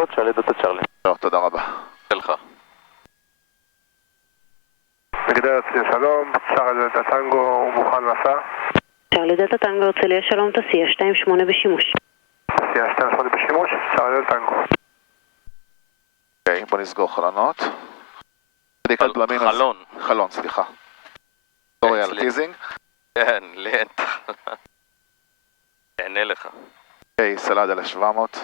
דקות, צ'רלי דאטה צ'רלי. לא, תודה רבה. שלך. נגדי הרצליה שלום, צ'רלי דאטה טנגו מוכן להסעה. צ'רלי דאטה טנגו הרצליה שלום, תסיע 28 בשימוש. תסיע 28 בשימוש, צ'רלי דאטה טנגו. אוקיי, בוא נסגור חלונות. חלון. חלון, סליחה. סורי על טיזינג. כן, לי אין תענה לך. אוקיי, סלד 1700.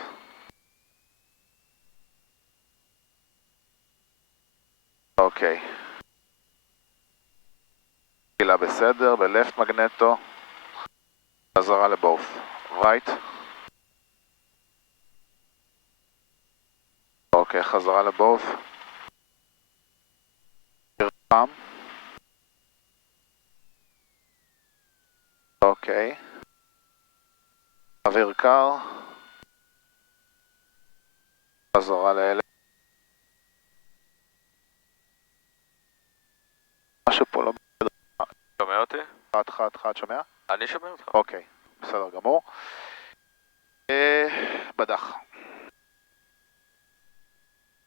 אוקיי. תחילה בסדר, בלפט מגנטו. חזרה לבוף. רייט. אוקיי, חזרה לבוף. פעם. אוקיי. אוויר קר. חזרה לאלה. משהו פה לא בסדר. שומע אותי? חד, שומע? אני שומע אותך. אוקיי, בסדר גמור. בדח.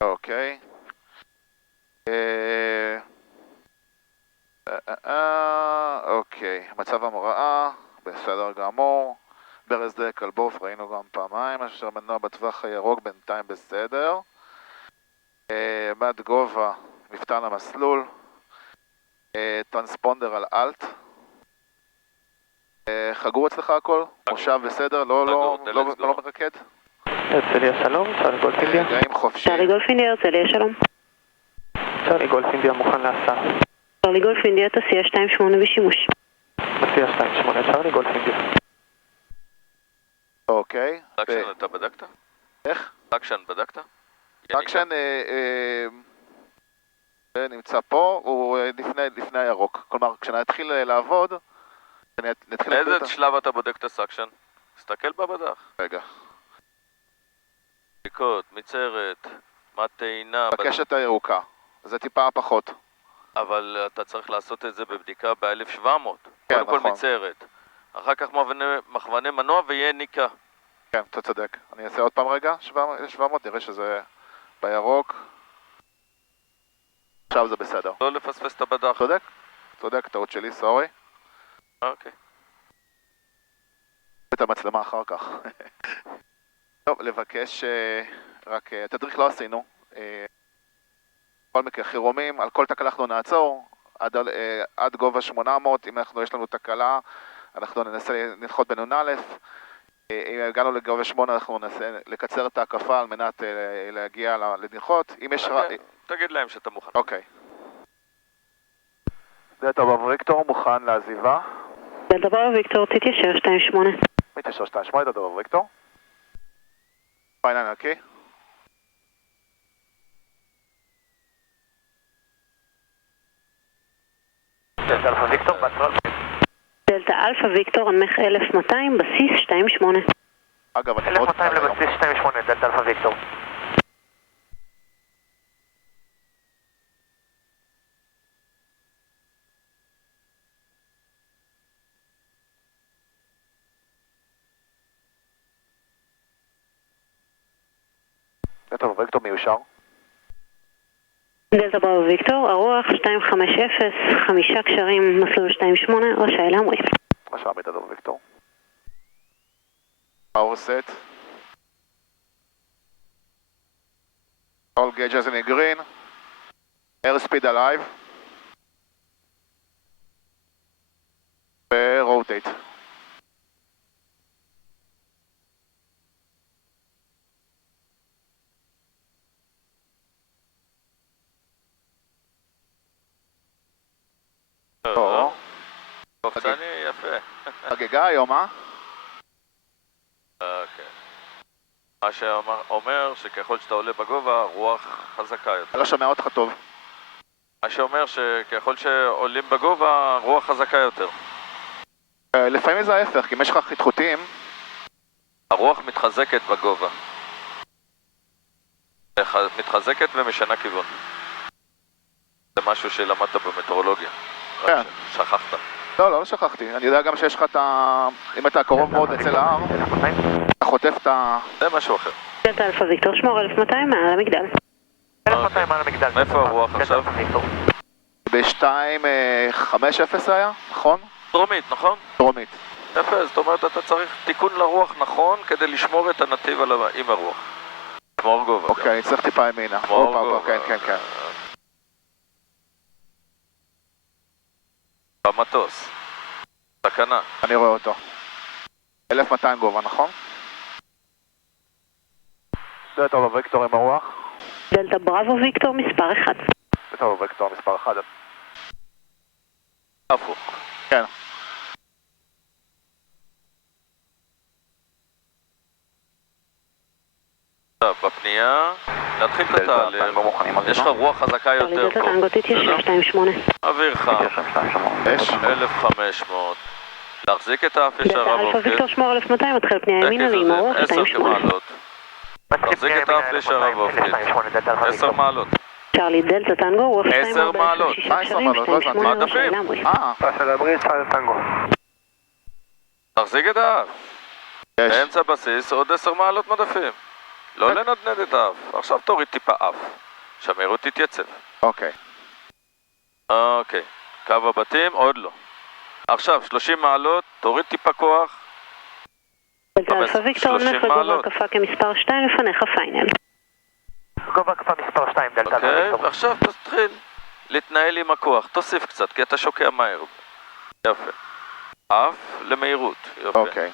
אוקיי. אוקיי, מצב המראה, בסדר גמור. ברז דק על בוף, ראינו גם פעמיים, אשר מנוע בטווח הירוק בינתיים בסדר. מד גובה, מפתן המסלול. טרנספונדר על אלט. חגור אצלך הכל? מושב בסדר? לא מרקד? הרצליה שלום, צ'רלי גולף אינדיה. גאים חופשי. צ'רלי גולף אינדיה הרצליה שלום. צ'רלי גולף אינדיה מוכן להסעה. צ'רלי גולף אינדיה תסיע 28 בשימוש. תסיע 28, צ'רלי גולף אינדיה. אוקיי. סקשן אתה בדקת? איך? סקשן בדקת? סקשן נמצא פה, הוא לפני הירוק. כלומר, כשנתחיל לעבוד, נתחיל... איזה שלב אתה בודק את הסקשן? תסתכל בבדח. רגע. בדיקות, מצרת, מה טעינה... בקשת הירוקה. זה טיפה פחות. אבל אתה צריך לעשות את זה בבדיקה ב-1700. כן, קודם כל נכון. מצרת. אחר כך מכווני מנוע ויהיה ניקה. כן, אתה צודק. אני אעשה עוד פעם רגע, 700, נראה שזה בירוק. עכשיו זה בסדר. לא לפספס את הבדח. צודק, טעות שלי, סורי. אוקיי. את המצלמה אחר כך. טוב, לבקש רק תדריך לא עשינו. בכל מקרה, חירומים, על כל תקלה אנחנו נעצור עד גובה 800. אם יש לנו תקלה, אנחנו ננסה לנחות בנ"א. אם הגענו לגובה 8, אנחנו ננסה לקצר את ההקפה על מנת להגיע לנחות. אם יש... תגיד להם שאתה מוכן. אוקיי. דלתא ברבו ויקטור מוכן לעזיבה. דלתא ברבו ויקטור תתיישר 28. מתיישר 28, דלתא ברבו ויקטור. פיינל נקי. דלתא אלפא ויקטור, בהצלחה. דלתא אלפא ויקטור, הנמך 1200, בסיס 28. אגב, אני מאוד... 1200 לבסיס 28, דלתא אלפא ויקטור. דלתא ויקטור מיושר. דלתא ברבו ויקטור, הרוח 250, 5 קשרים, מסלול 28, רשאי להמריא. מה שעמית דלתא ויקטור. Power set. All gauges in green. Airspeed alive. ו-rotate. קופצני יפה. חגיגה היום, אה? אוקיי. מה שאומר שככל שאתה עולה בגובה, רוח חזקה יותר. אני לא שומע אותך טוב. מה שאומר שככל שעולים בגובה, רוח חזקה יותר. לפעמים זה ההפך, כי אם יש לך חתחותים... הרוח מתחזקת בגובה. מתחזקת ומשנה כיוון. זה משהו שלמדת במטאורולוגיה. כן. שכחת. לא שכחתי. אני יודע גם שיש לך את ה... אם אתה קרוב מאוד אצל ההר, אתה חוטף את ה... זה משהו אחר. דלתה אלפא ויקטור, שמור 1200 מעל המגדל. 1200 מעל המגדל. מאיפה הרוח עכשיו? ב-250 זה היה, נכון? דרומית, נכון? דרומית. יפה, זאת אומרת אתה צריך תיקון לרוח נכון כדי לשמור את הנתיב עם הרוח. שמור גובה. אוקיי, אני צריך טיפה ימינה. שמור גובה. כן, כן, כן. במטוס. סכנה. אני רואה אותו. 1200 גובה, נכון? דלתא בווקטור עם הרוח. דלתה בראבו ויקטור מספר 1. דלתא בווקטור מספר 1. הפוך. כן. בפנייה, להתחיל את התהליך, יש לך רוח חזקה יותר דלתה פה, טנגו תתיישב 28. אוויר חם, 1500, להחזיק את האף ישר דלתה אלפא הבוקר, ויקטור, שמור 1200, מתחיל פנייה ימינה ועם הרוח 10 28. מעלות, להחזיק את האף ישר הבוקר, 10 מעלות, צ'רלי דלתה טנגו, רוח 2 10 מעלות. 6 מה 10 קשרים, מעלות? לא 28 הבנתי. ראש העילה אמרי. של אמרי, צעד טנגו. תחזיק את האף, יש. באמצע בסיס עוד 10 מעלות מדפים, לא לנדנד את האף, עכשיו תוריד טיפה אף, שהמהירות תתייצב. אוקיי. אוקיי, קו הבתים עוד לא. עכשיו 30 מעלות, תוריד טיפה כוח, דלתה אלפא ויקטור, 30 נפל גובה מעלות. הקפה כמספר 2 לפניך פיינל. גובה הקפה מספר 2, דלתה אלפא אוקיי, ויקטור. ועכשיו תתחיל להתנהל עם הכוח, תוסיף קצת, כי אתה שוקע מהר. יפה. אף למהירות, יפה. אוקיי.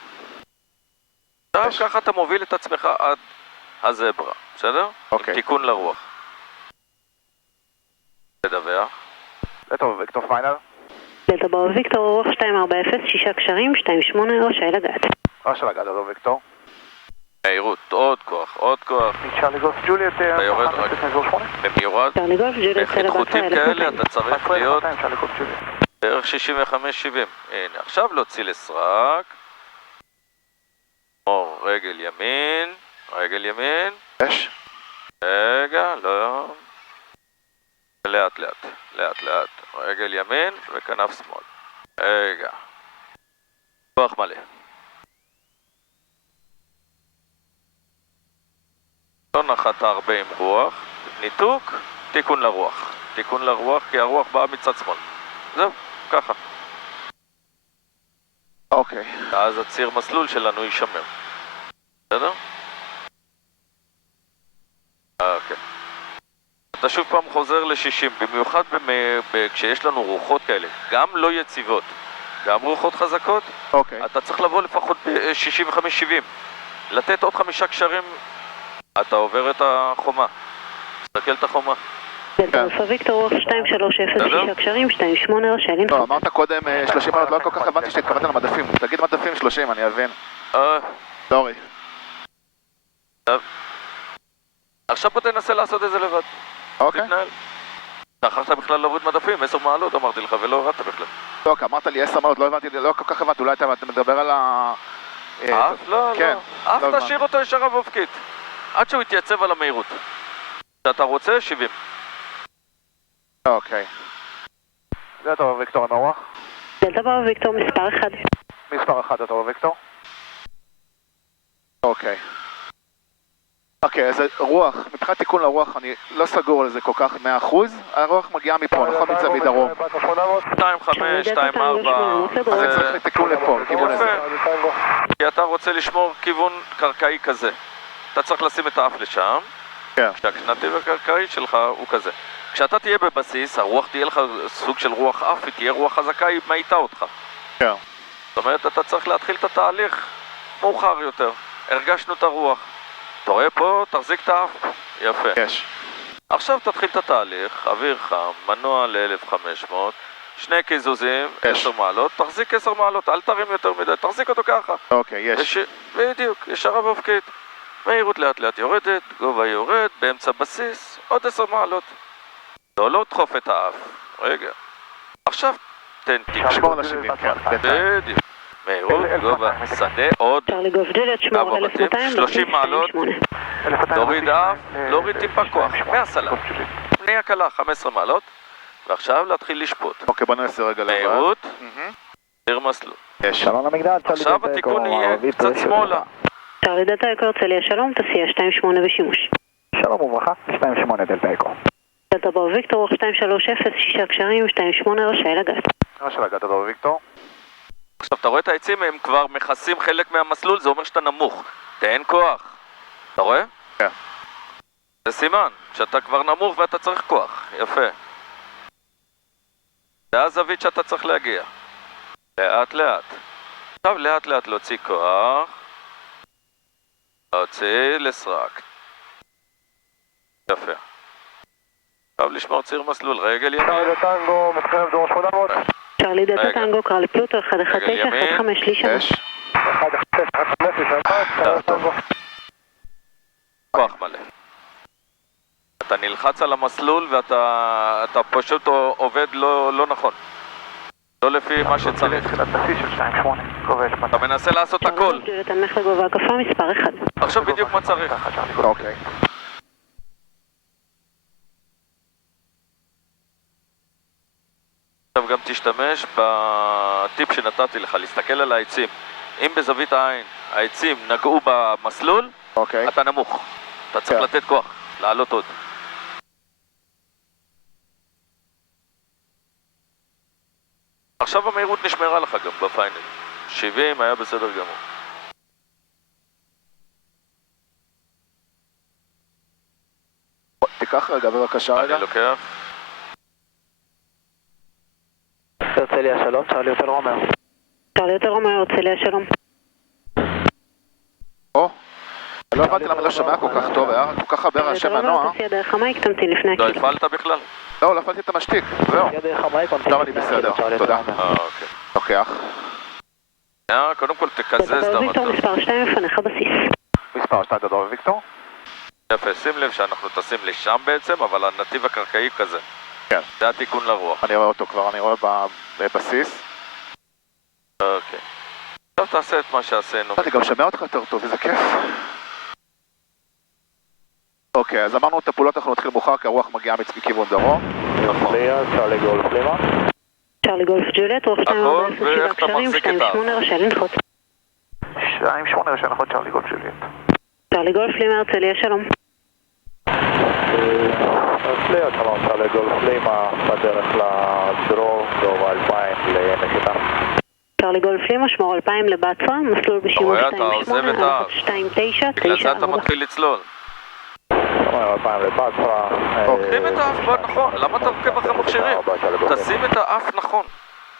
עכשיו ככה אתה מוביל את עצמך עד הזברה, בסדר? אוקיי. עם תיקון לרוח. תדווח. דלתא בווקטור פיינל. דלתה בראבו ויקטור, רוח 240, 6 קשרים, 28 ראש העילה גת. של הגעת בווקטור. מהירות, עוד כוח, עוד כוח. צ'רלי גולף ג'וליאט, אתה יורד רק במיוחד. צ'רלי גולף, ג'וליאט סלע בחתחותים באלפא כאלה 1200. אתה צריך להיות צ'רלי גולף ג'וליאט. בערך 65-70. הנה, עכשיו להוציא לסרק. או רגל ימין, רגל ימין. יש. רגע, לא. לאט לאט, לאט לאט. רגל ימין וכנף שמאל. רגע. כוח מלא. לא נחת הרבה עם רוח. ניתוק, תיקון לרוח. תיקון לרוח כי הרוח באה מצד שמאל. זהו, ככה. אוקיי. ואז הציר מסלול שלנו יישמר. בסדר? אוקיי. אתה שוב פעם חוזר ל-60, במיוחד כשיש לנו רוחות כאלה, גם לא יציבות, גם רוחות חזקות, אוקיי. אתה צריך לבוא לפחות ב-65-70. לתת עוד 5 קשרים, אתה עובר את החומה. תסתכל את החומה. דלתה אלפא ויקטור, רוח 230, 6 קשרים, 28 ראש העילה. לא, אמרת קודם 30 מעלות, לא כל כך הבנתי שהתכוונת למדפים. תגיד מדפים 30, אני אבין. סורי. טוב. עכשיו בוא תנסה לעשות את זה לבד. אוקיי. תתנהל. שכחת בכלל להוריד מדפים, 10 מעלות אמרתי לך ולא הורדת בכלל. לא, אמרת לי 10 מעלות, לא הבנתי, לא כל כך הבנתי, אולי אתה מדבר על ה... אף? לא, כן. לא. אף לא תשאיר אותו ישר אופקית. עד שהוא יתייצב על המהירות. שאתה רוצה, 70. אוקיי. דלתא בווקטור עם הרוח. דלתה בראבו ויקטור מספר 1. מספר 1 דלתא בווקטור. אוקיי. אוקיי, אז רוח, מבחינת תיקון לרוח אני לא סגור על זה כל כך 100%. הרוח מגיעה מפה, נכון? מצא מדרום. 2.5, 2.4. אז אני צריך לתיקון לפה, לכיוון הזה. כי אתה רוצה לשמור כיוון קרקעי כזה. אתה צריך לשים את האף לשם. כן. כשהנתיב הקרקעי שלך הוא כזה. כשאתה תהיה בבסיס, הרוח תהיה לך סוג של רוח אף, היא תהיה רוח חזקה, היא מאיטה אותך. כן. זאת אומרת, אתה צריך להתחיל את התהליך מאוחר יותר. הרגשנו את הרוח. אתה רואה פה, תחזיק את האף. יפה. יש. עכשיו תתחיל את התהליך, אוויר חם, מנוע ל-1500, 2 קיזוזים, 10 מעלות, תחזיק 10 מעלות, אל תרים יותר מדי, תחזיק אותו ככה. אוקיי, יש. בדיוק, ישרה ואופקית. מהירות לאט לאט יורדת, גובה יורד, באמצע בסיס, עוד 10 מעלות. לא דחוף את האף. רגע. עכשיו תן תיקון. שמור על ה-70, כן. בדיוק. מהירות, גובה, שדה, עוד. צ'רלי גולף ג'וליאט, שמור 1200, 30 מעלות. להוריד אף, להוריד טיפה כוח, מהסלט. פני הקלה, 15 מעלות. ועכשיו להתחיל לשפוט. אוקיי, בוא ננסה רגע לבד. מהירות, ציר מסלול. יש. שלום למגדל, עכשיו התיקון יהיה קצת שמאלה. צ'רלי דלתא אקו הרצליה שלום, תסיע 28 בשימוש. שלום וברכה, 28 דלתא אקו. דלתא ברוב ויקטור, רוח 230, 6 קשרים, 28 רשאי לגעת. רשאי לגעת דרור ויקטור. עכשיו, אתה רואה את העצים, הם כבר מכסים חלק מהמסלול, זה אומר שאתה נמוך. תן כוח. אתה רואה? כן. זה סימן, שאתה כבר נמוך ואתה צריך כוח. יפה. זה הזווית שאתה צריך להגיע. לאט לאט. עכשיו לאט לאט להוציא כוח. להוציא לסרק. יפה. עכשיו לשמור ציר מסלול, רגל ימין. צ'רלי טנגו, מתקרב דור 800. צ'רלי דלתא טנגו, קרא לפלוטו, 119, 15 לישה. 119, 15, כוח מלא. אתה נלחץ על המסלול ואתה פשוט עובד לא נכון. לא לפי מה שצריך. תחילת בסיס של 28, גובה 8. אתה מנסה לעשות הכל. תנמך לגובה הקפה מספר 1. עכשיו בדיוק מה צריך. אוקיי. עכשיו גם תשתמש בטיפ שנתתי לך, להסתכל על העצים. אם בזווית העין העצים נגעו במסלול, אוקיי. אתה נמוך. אתה צריך כן. לתת כוח, לעלות עוד. עכשיו המהירות נשמרה לך גם בפיינל. 70 היה בסדר גמור. תיקח רגע בבקשה רגע. אני לוקח. הרצליה שלום, צ'רלי יותר רומר. צ'רלי יותר רומר, הרצליה שלום. או, לא הבנתי למה לא שומע כל כך טוב, היה כל כך הרבה רעשי מנוע. תסיע דרך המייק, תמתין לפני לא הקילו. הפעלת בכלל? לא הפעלתי את המשתיק, זהו. עכשיו אני בסדר, תודה. אוקיי. לוקח. קודם כל תקזז את דלתא ויקטור המטוס. מספר 2 לפניך בסיס. מספר 2 דרור ויקטור. יפה, שים לב שאנחנו טסים לשם בעצם, אבל הנתיב הקרקעי כזה. כן. זה התיקון לרוח. אני רואה אותו כבר, אני רואה בבסיס. אוקיי. עכשיו תעשה את מה שעשינו. אני גם שומע אותך יותר טוב, איזה כיף. אוקיי, אז אמרנו את הפעולות, אנחנו נתחיל מאוחר כי הרוח מגיעה מכיוון דרום. נכון. צ'רלי גולף לימה. צ'רלי גולף ג'ולט, רוח 2 הכל, 4 ואיך 7 אתה קשרים, מחזיק את 28 רשאי לנחות. 28 רשאי לנחות צ'רלי גולף ג'וליאט. צ'רלי גולף לימה, הרצליה שלום. הרצליה שלום, צ'רלי גולף לימה, בדרך לדרום, גובה 2000 לנחיתה. צ'רלי גולף לימה, שמור 2000 לבצרה, מסלול בשימוש רואה, אתה עוזב 28, את האף. 29, בגלל זה אתה 94. מתחיל לצלול. 2000 לבצרה. שים את האף נכון, למה אתה רוקב אחרי מכשירים? תשים את האף נכון.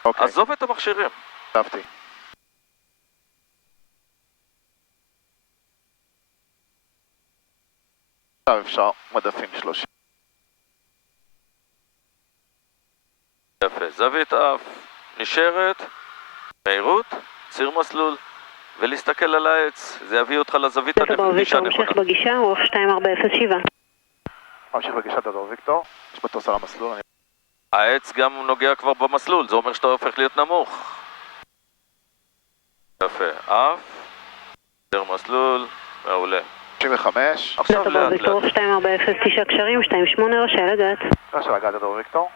אוקיי, עזוב את המכשירים. אהבתי. עכשיו אפשר מדפים 30. יפה, זווית אף נשארת, מהירות, ציר מסלול, ולהסתכל על העץ, זה יביא אותך לזווית דלתא ברוב הגישה ויקטור, הנכונה. המשך בגישה, רוח 2407. ממשיך בגישת דרור ויקטור. יש מטוס על המסלול, אני... העץ גם נוגע כבר במסלול, זה אומר שאתה הופך להיות נמוך. יפה, אף, ציר מסלול, מעולה. 65. עכשיו דלתא ברוב לאט ויקטור, רוח לאט. 2409 קשרים, 28 רשאי לגעת. רשאי לגעת דרור ויקטור.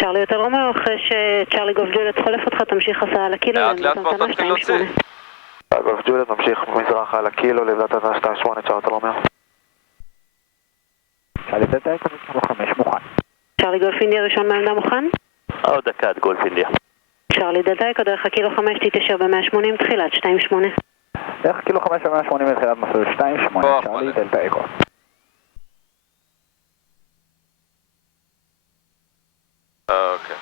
צ'רלי יותר רומר, אחרי שצ'רלי גולף ג'ולט חולף אותך, תמשיך הסעה לקילו. לאט לאט כבר תתחיל להוציא. גולף ג'וליאט ממשיך מזרחה לקילו, לבדת 28, צ'רלי יותר רומר. צ'רלי דלתא אקו, 5 מוכן. צ'רלי גולף אינדיה ראשון בעמדה מוכן? עוד דקה עד גולף אינדיה. צ'רלי דלתא אקו, דרך הקילו 5 תתיישר ב-180, תחילת 28. דרך קילו 5 ו-180 לתחילת מסלול 28, כוח צ'רלי מלא. דלתא אקו. אוקיי.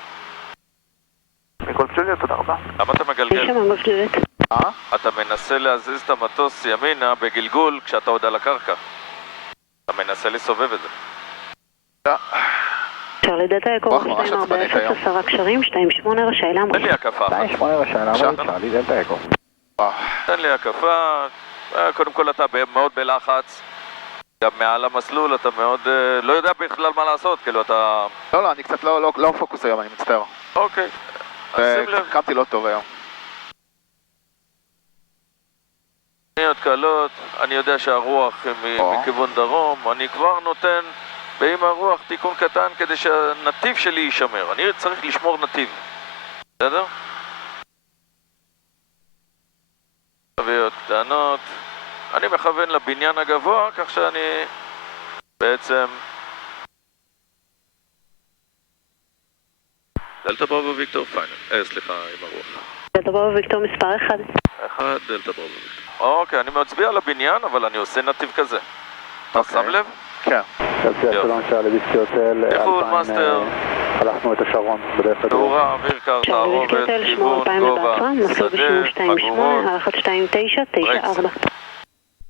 מגולף ג'וליאט, תודה רבה. למה אתה מגלגל? נשמע גולף ג'ולט. מה? אתה מנסה להזיז את המטוס ימינה בגלגול כשאתה עוד על הקרקע. אתה מנסה לסובב את זה. צ'רלי דלתא אקו, וואו, רוח ממש עצבנית היום. 2410, 10 קשרים, 28 רשאי לעמוד. תן לי הקפה אחת. 28 רשאי לעמוד, עכשיו? צ'רלי דלתא אקו. וואו. תן לי הקפה. קודם כל אתה מאוד בלחץ. גם מעל המסלול אתה מאוד לא יודע בכלל מה לעשות. כאילו אתה... לא, אני קצת לא פוקוס היום, אני מצטער. אוקיי. אז שים לב. קמתי לא טוב היום. שניות קלות. אני יודע שהרוח היא מכיוון דרום. אני כבר נותן ועם הרוח תיקון קטן כדי שהנתיב שלי יישמר. אני צריך לשמור נתיב. בסדר? חביות קטנות. אני מכוון לבניין הגבוה, כך שאני בעצם... דלתה ברבו ויקטור פיינל, סליחה, עם הרוח. דלתה ברבו ויקטור מספר 1. 1, דלתה ברבו ויקטור. אוקיי, אני מצביע על הבניין, אבל אני עושה נתיב כזה. אתה שם לב? כן. שלום צ'רלי ויסקי הוטל, איפה מאסטר? הלכנו את השרון בדרך כלל. תאורה, אוויר קר, תערובת, כיוון, גובה, שדה, חגורות, 122994.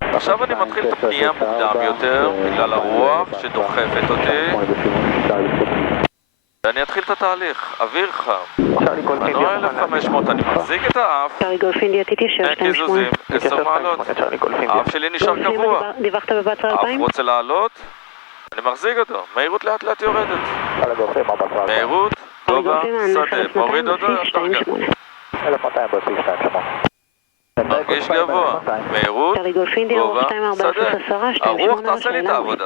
עכשיו אני מתחיל את הפנייה מוקדם יותר, בגלל הרוח שדוחפת אותי, ואני אתחיל את התהליך. אוויר חם, מנוע 1500, אני מחזיק את האף, צ'רלי גולף אינדיה תתיישר, שני קיזוזים, 10 מעלות, האף שלי נשאר קבוע, דיווחת בבצע האף 2000? רוצה לעלות, אני מחזיק אותו, מהירות לאט לאט יורדת, מהירות, גובה, שדה, מוריד אותו, דרגה, 1200 בסיס 28. מרגיש גבוה, מהירות, צ'רלי גולף אינדיה, גובה, 2440, שדה, הרוח תעשה לי את העבודה,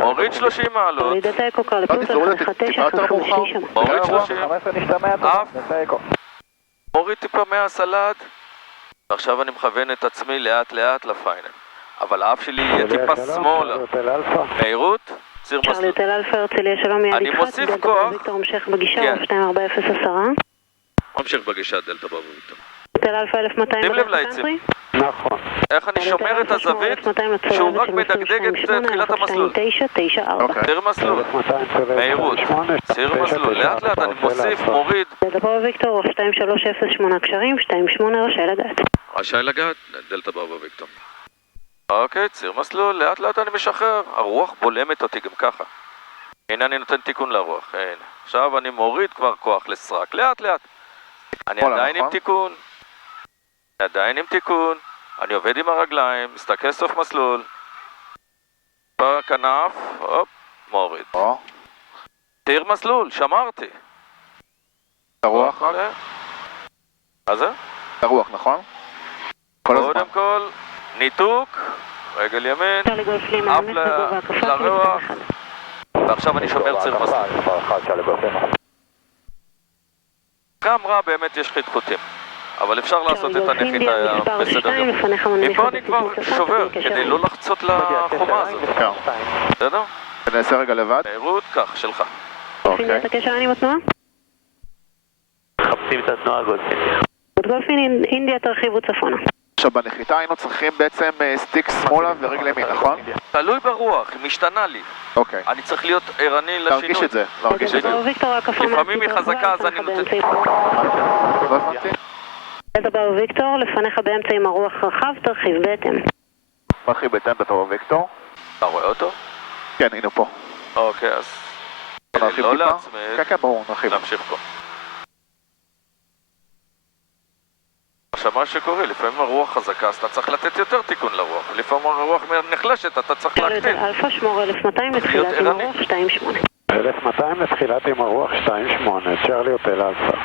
מוריד 30 מעלות, תוריד את האקו קר לפלוס, תוריד 1955 שם. מוריד 30, 15 נשתמע אף. טוב, אקו. מוריד טיפה מהסלד, ועכשיו אני מכוון את עצמי לאט לאט לפיינל, אבל האף שלי יהיה טיפה שמאלה, מהירות, ציר צ'רלי מסלול, הוטל אלפא הרצליה שלום מיד אני איתך, מוסיף דלתה כוח. ברבו ויקטור המשך בגישה, כן. 2440. ממשיך בגישה דלתה ברבו ויקטור. הוטל אלפא 1200 שים לב בדרך לעצים. קאנטרי. נכון. איך אני שומר את הזווית שהוא רק מדגדג את תחילת המסלול. 2994. ציר מסלול, מהירות, ציר מסלול, לאט לאט אני מוסיף, מוריד, דלתה ברבו ויקטור 2308 קשרים, 28 רשאי לגעת. רשאי לגעת, דלתה ברבו ויקטור. אוקיי, ציר מסלול, לאט לאט אני משחרר, הרוח בולמת אותי גם ככה. הנה אני נותן תיקון לרוח, הנה. עכשיו אני מוריד כבר כוח לסרק, לאט לאט. אני עדיין עם תיקון, אני עובד עם הרגליים, מסתכל סוף מסלול, בכנף, הופ, מוריד. ציר מסלול, שמרתי. הרוח רק? מה זה? הרוח, נכון? כל הזמן. קודם כל, ניתוק, רגל ימין, צ'רלי גולף לימה, אף בגובה הקפה, לרוח, מספר 1. ועכשיו אני שומר ציר מסלול. מספר 1 צ'רלי גולף לימה. אחרי המראה באמת יש חיתכותים, אבל אפשר לעשות את הנחיתה בסדר גמור. מפה אני כבר שובר, כדי לא לחצות לחומה הזאת. בסדר? נעשה רגע לבד. מהירות, כך, שלך. אינדיה את הקשר אני עם התנועה? מחפשים את התנועה גולפינדיה. גולפין אינדיה תרחיבו צפונה. עכשיו בנחיתה היינו צריכים בעצם סטיק שמאלה ורגל ימין, נכון? תלוי ברוח, היא משתנה לי. אוקיי. אני צריך להיות ערני לשינוי. להרגיש את זה, להרגיש את זה. ויקטור הקפה לפעמים היא חזקה, אז אני נותן... לא הבנתי? דלתה ברבו ויקטור, לפניך באמצע עם הרוח רחב, תרחיב בהתאם. מתחיל בהתאם בתור ויקטור. אתה רואה אותו? כן, הנה פה. אוקיי, אז... נרחיב לא טיפה? לעצמי, כן, כן, ברור, נרחיב. נמשיך פה. עכשיו מה שקורה, לפעמים הרוח חזקה, אז אתה צריך לתת יותר תיקון לרוח. לפעמים הרוח נחלשת, אתה צריך צ'רלי להקטין. הוטל אלפא, שמור 1200 לתחילת עם הרוח 28. 1200 לתחילת עם הרוח 28, צ'רלי הוטל אלפא.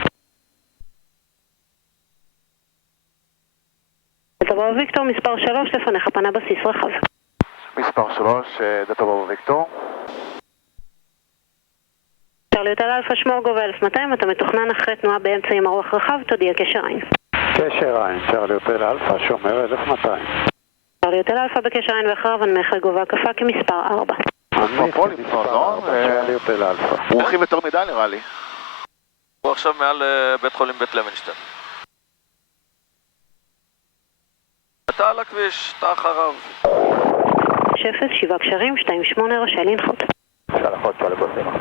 דלתה ברבו ויקטור מספר 3, לפניך פנה בסיס רחב. מספר 3, דלתה ברבו ויקטור. צ'רלי הוטל אלפא, שמור גובה 1200, אתה מתוכנן אחרי תנועה באמצע עם הרוח רחב, תודיע קשר עין. קשר עין, צ'רלי הוטל אלפא, שומר 1200. צ'רלי הוטל אלפא בקשר עין ואחריו הנמך לגובה הקפה כמספר 4. פה לבנות, לא? צ'רלי הוטל אלפא. הוא רכיב יותר מדי נראה לי. הוא עכשיו מעל בית חולים בית לוינשטיין. אתה על הכביש, אתה אחריו. 7 קשרים, 28 רשאי לנחות. שלחות צ'רלי גולף לימה.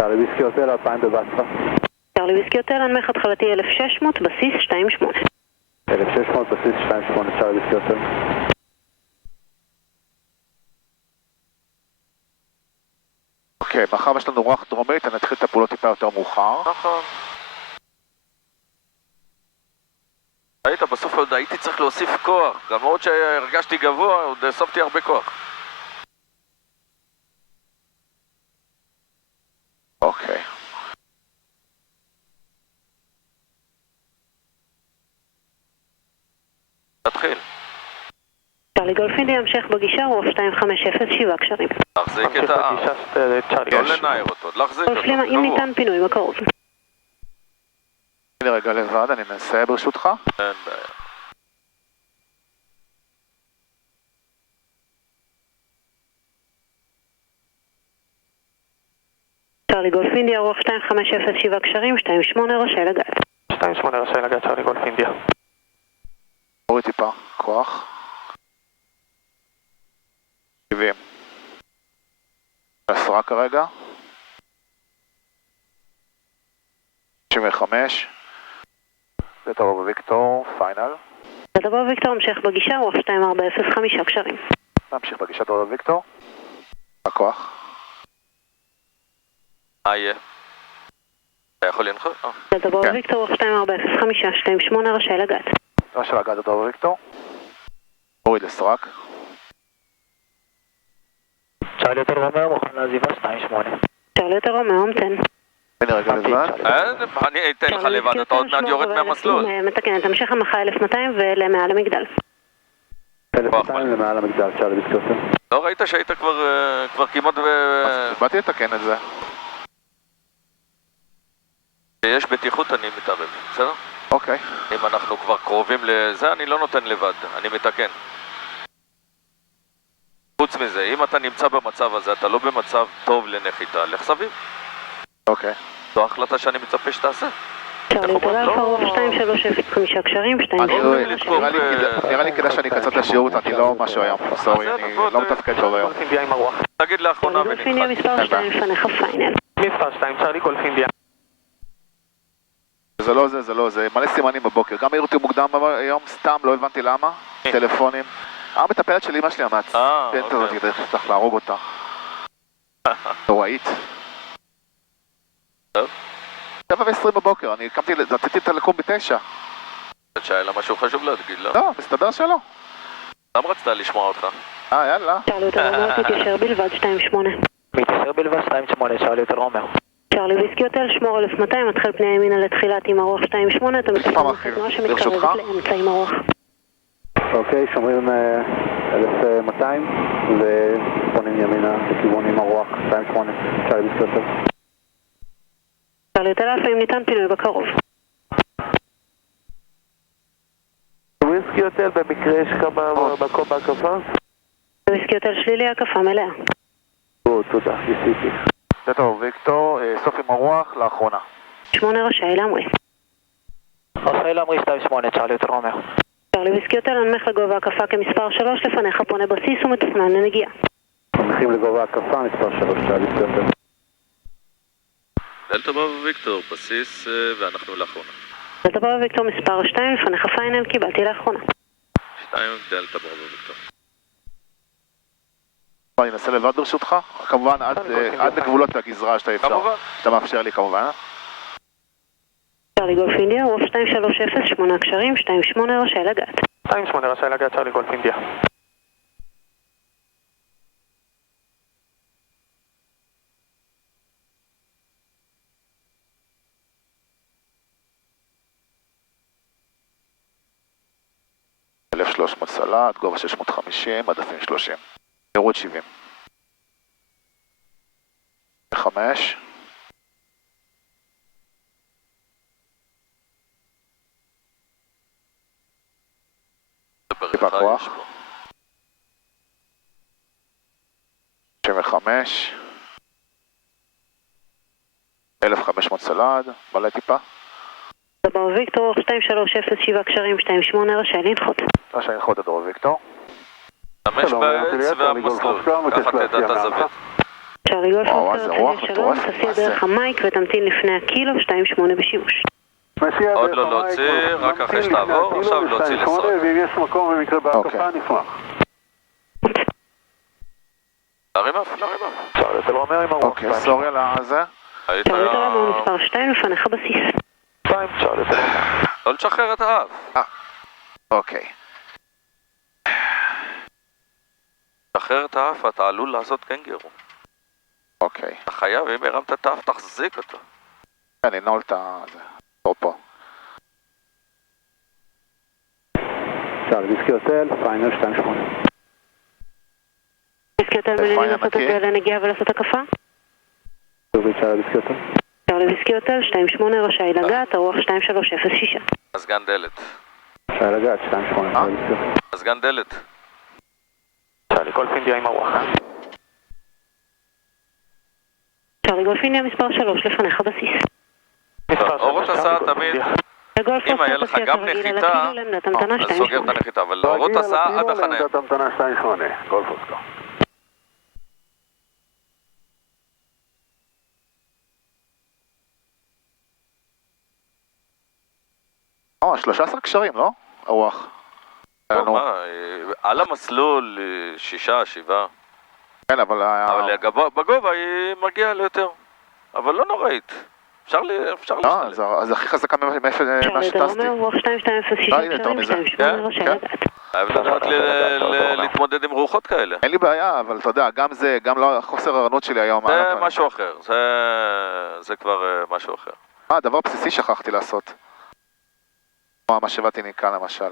צ'רלי ויסקי הוטל 2000 בבצרה. צ'רלי ויסקי הוטל, הנמך התחלתי 1600, בסיס 28. 1600 בסיס 28, צ'רלי ויסקי הוטל. אוקיי, מאחר ויש לנו רוח דרומית, אני אתחיל את הפעולות טיפה יותר מאוחר. נכון. ראית, בסוף עוד הייתי צריך להוסיף כוח. למרות שהרגשתי גבוה, עוד הוספתי הרבה כוח. אוקיי. תתחיל. צ'רלי גולף אינדיה המשך בגישה, רוח 250, 7 קשרים. להחזיק את האף. לא לנער אותו, להחזיק אותו. גולף לימה, אם ניתן פינוי בקרוב. תן לי רגע לבד, אני אנסה ברשותך. אין בעיה. צ'רלי גולף אינדיה, רוח 250 7 קשרים, 28 רשאי לגעת. 28 רשאי לגעת, צ'רלי גולף אינדיה. תוריד טיפה, כוח. 70. עשרה כרגע. 95. דלתה ברבו ויקטור, פיינל. דלתה ברבו ויקטור, המשך בגישה, רוח 2405 5 קשרים. נמשיך בגישה דלתה ברבו ויקטור. הכוח. מה יהיה? אתה יכול לנחות? דלתה ברבו ויקטור, רוח 2405 28 רשאי לגעת. רשאי לגעת דלתה ברבו ויקטור. תוריד לסרק. צ'רלי יותר רומאו, מוכן לעזיבה 28. צ'רלי יותר רומאו, המתן. תן לי רגע לבד. אני אתן לך לבד, אתה עוד מעט יורד מהמסלול. מתקנת, המשך המחה 1200 ולמעל המגדל. 1200 למעל המגדל, צ'רלי ביסקוטר. לא ראית שהיית כבר כמעט באתי לתקן את זה. יש בטיחות אני מתערב, בסדר? אוקיי. אם אנחנו כבר קרובים לזה, אני לא נותן לבד, אני מתקן. חוץ מזה, אם אתה נמצא במצב הזה, אתה לא במצב טוב לנחיתה, לך סביב. אוקיי. זו החלטה שאני מצפה שתעשה. צ'רלי יותר אלפא, רוח 2305 קשרים, 28 נראה לי כדאי שאני אקצר את השירות, אני לא משהו היום. סורי, אני לא מתפקד טוב היום. אינדיה עם הרוח. תגיד לאחרונה גולף אינדיה מספר 2 לפניך פיינל. מספר 2, צ'רלי גולף אינדיה. זה לא זה, זה לא זה. מלא סימנים בבוקר. גם העירו אותי מוקדם היום, סתם, לא הבנתי למה. טלפונים. המטפלת של אמא שלי אמרת. פנט הזאת, צריך להרוג אותה. נוראית. טוב. 7:20 בבוקר, אני קמתי, רציתי את הלקום ב9. שהיה לה משהו חשוב להגיד, לא? לא, מסתבר שלא. למה רצתה לשמוע אותך? יאללה. צ'רלי יותר רומאו, תתיישר בלבד 28. מתיישר בלבד 28, צ'רלי יותר רומאו. צ'רלי ויסקי הוטל, שמור 1200, מתחיל פני ימינה לתחילת עם הרוח 28, אתה מתקרב לתנועה שמתקרבת לאמצע עם הרוח. אוקיי, שומרים 1200 ופונים ימינה לכיוון עם הרוח 28, צ'רלי ביסקוטר. צ'רלי יותר אלפא, אם ניתן פינוי בקרוב. וויסקי הוטל, במקרה יש כמה מקום בהקפה? ויסקי הוטל שלילי, הקפה מלאה. תודה, ניסיתי. דלתה ברבו ויקטור, סוף עם הרוח לאחרונה. 8 רשאי להמריא. רשאי להמריא 28, צ'רלי יותר רומאו. צ'רלי ויסקי הוטל, הנמך לגובה הקפה כמספר 3, לפניך פונה בסיס ומתוכנן לנגיעה. מנחים לגובה הקפה, מספר 3, צ'רלי ביסקוטר. דלתה ברבו ויקטור, בסיס, ואנחנו לאחרונה. דלתה ברבו ויקטור מספר 2, לפניך פיינל, קיבלתי לאחרונה. 2, דלתה ברבו ויקטור. אני אנסה לבד ברשותך, כמובן עד לגבולות הגזרה שאתה אפשר. כמובן. שאתה מאפשר לי כמובן. צ'רלי גולף אינדיה, רוח 230, 8 קשרים, 28 רשאי לגעת. 28 רשאי לגעת, צ'רלי גולף אינדיה. סלט, גובה 650, עדפים 30. מהירות 70. 5. טיפה כוח. 95. 1500 סלד, מלא טיפה. דלתה ברבו ויקטור, 2307 קשרים, 28 רשאי לנחות. רשאי לנחות דלתה ברבו ויקטור. 5 בעץ והמסלול, ככה תדע את הזווית. צ'רלי גולף וואו, שלום, תסיע דרך המייק ותמתין לפני הקילו, 28 בשימוש. עוד לא להוציא, רק אחרי שתעבור, עכשיו להוציא לסרק. ואם יש מקום במקרה בהקפה, נשמח. להרים אף, להרים אף. צ'רלי יותר רומאו עם הרוח. אוקיי, סורי על הזה. היית... צ'רלי יותר רומאו מספר 2, לפניך בסיס. 2, צ'רלי יותר רומאו. לא לשחרר את האף. אוקיי. לשחרר את האף, אתה עלול לעשות קנגרו. אוקיי. אתה חייב, אם הרמת את האף, תחזיק אותו. אני נעול את זה. פה. צ'רלי ויסקי הוטל, פיינל 28. ויסקי הוטל מלינים לעשות את זה לנגיעה ולעשות הקפה? צ'רלי ויסקי הוטל. צ'רלי ויסקי הוטל, 28 רשאי לגעת, הרוח 2306. מזגן דלת. רשאי לגעת, 28. מזגן דלת. צ'רלי גולף אינדיה עם הרוח. צ'רלי גולפיניה מספר 3 לפניך בסיס. אורות הסעה תמיד, אם היה לך גם נחיתה, אז סוגר את הנחיתה, אבל אורות הסעה עד החניה. עמדת המתנה 28, גולף אוסקר. או, 13 קשרים, לא? הרוח. על המסלול 6, 7. כן, אבל בגובה היא מגיעה ליותר, אבל לא נוראית. אפשר להשתלם. אז הכי חזקה ממה שטסתי. רוח 2206 חייב לדעת להתמודד עם רוחות כאלה. אין לי בעיה, אבל אתה יודע, גם זה, גם לא חוסר הערנות שלי היום. זה משהו אחר, זה כבר משהו אחר. דבר בסיסי שכחתי לעשות. כמו המשאבת יניקה למשל.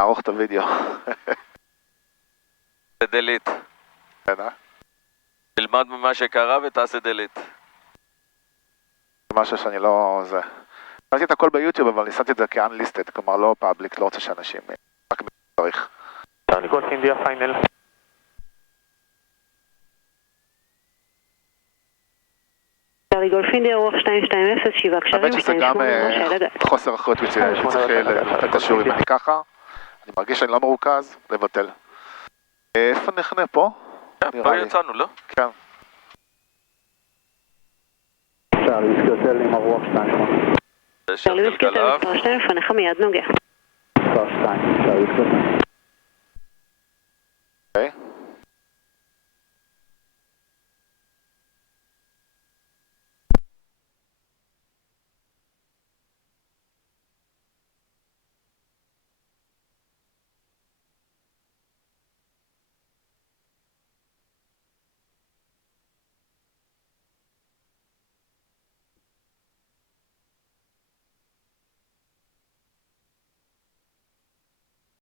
נערוך את הוידאו. זה דליט. כן, אה? תלמד ממה שקרה ותעשה דליט. זה משהו שאני לא... זה... עשיתי את הכל ביוטיוב, אבל ניסיתי את זה כ-unlisted, כלומר לא פאבליק, לא רוצה שאנשים... רק מי צריך. צ'ארלי גולף אינדיה פיינל. צ'ארלי גולף אינדיה רוח 220 7 קשרים. האמת שזה גם חוסר אחריות מצוין, שצריך לתת את השיעורים. אני ככה, אני מרגיש שאני לא מרוכז, לבטל. איפה נחנה פה? כבר יצאנו, לא? כן. צ'ארלי וויסקי הוטל עם הרוח 28. צ'ארלי וויסקי הוטל מספר 2 לפניך מיד נוגע. מספר 2, צ'ארלי וויסקי